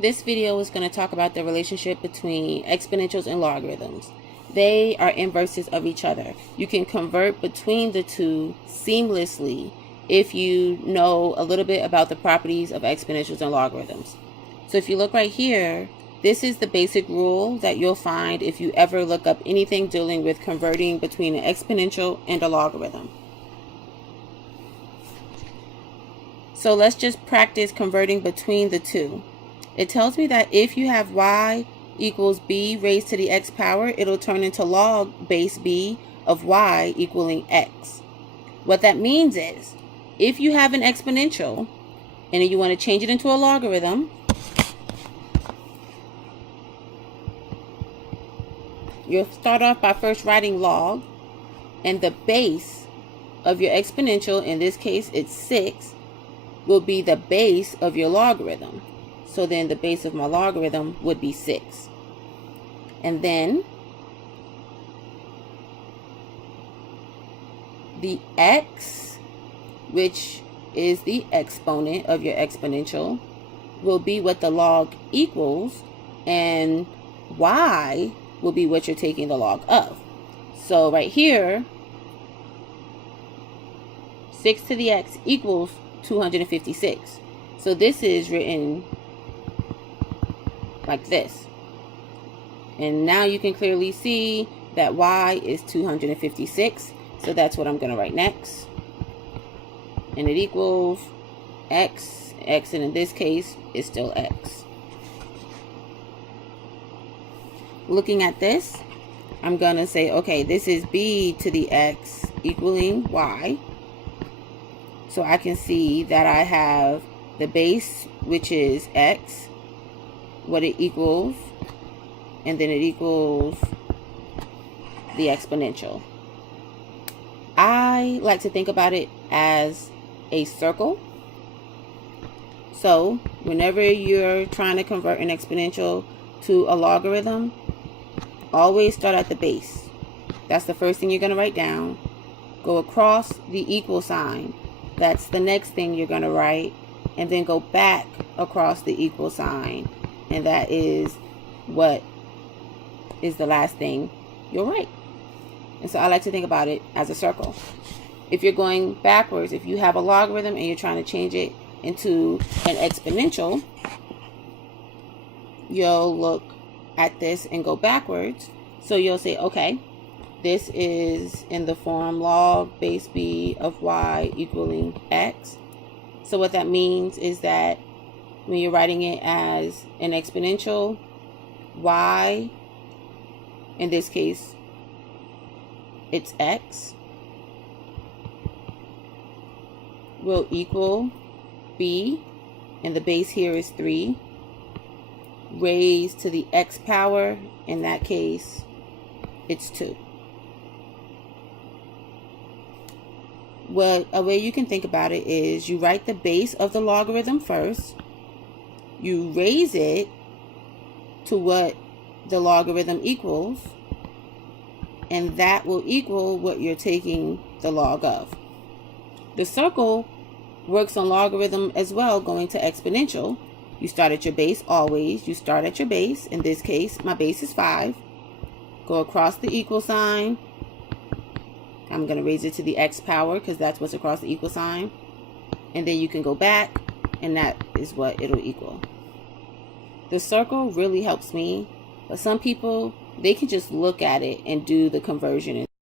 This video is going to talk about the relationship between exponentials and logarithms. They are inverses of each other. You can convert between the two seamlessly if you know a little bit about the properties of exponentials and logarithms. So if you look right here, this is the basic rule that you'll find if you ever look up anything dealing with converting between an exponential and a logarithm. So let's just practice converting between the two. It tells me that if you have y equals b raised to the x power, it'll turn into log base b of y equaling x. What that means is, if you have an exponential and you want to change it into a logarithm, you'll start off by first writing log, and the base of your exponential, in this case it's 6, will be the base of your logarithm. So then the base of my logarithm would be 6. And then the x, which is the exponent of your exponential, will be what the log equals, and y will be what you're taking the log of. So right here, 6 to the x equals 256. So this is written like this. And now you can clearly see that y is 256. So that's what I'm going to write next. And it equals x. X, and in this case, is still x. Looking at this, I'm going to say, okay, this is b to the x equaling y. So I can see that I have the base, which is x, what it equals, and then it equals the exponential. I like to think about it as a circle. So whenever you're trying to convert an exponential to a logarithm, always start at the base. That's the first thing you're going to write down. Go across the equal sign. That's the next thing you're going to write. And then go back across the equal sign. And that is what is the last thing you'll write. And so I like to think about it as a circle. If you're going backwards, if you have a logarithm and you're trying to change it into an exponential, you'll look at this and go backwards. So you'll say, okay, this is in the form log base b of y equaling x. So what that means is that when you're writing it as an exponential, y, in this case, it's x, will equal b, and the base here is 3, raised to the x power, in that case, it's 2. Well, a way you can think about it is you write the base of the logarithm first, you raise it to what the logarithm equals, and that will equal what you're taking the log of. The circle works on logarithm as well, going to exponential. You start at your base always. You start at your base. In this case, my base is 5. Go across the equal sign. I'm going to raise it to the x power because that's what's across the equal sign. And then you can go back, and that is what it'll equal. The circle really helps me, but some people, they can just look at it and do the conversion.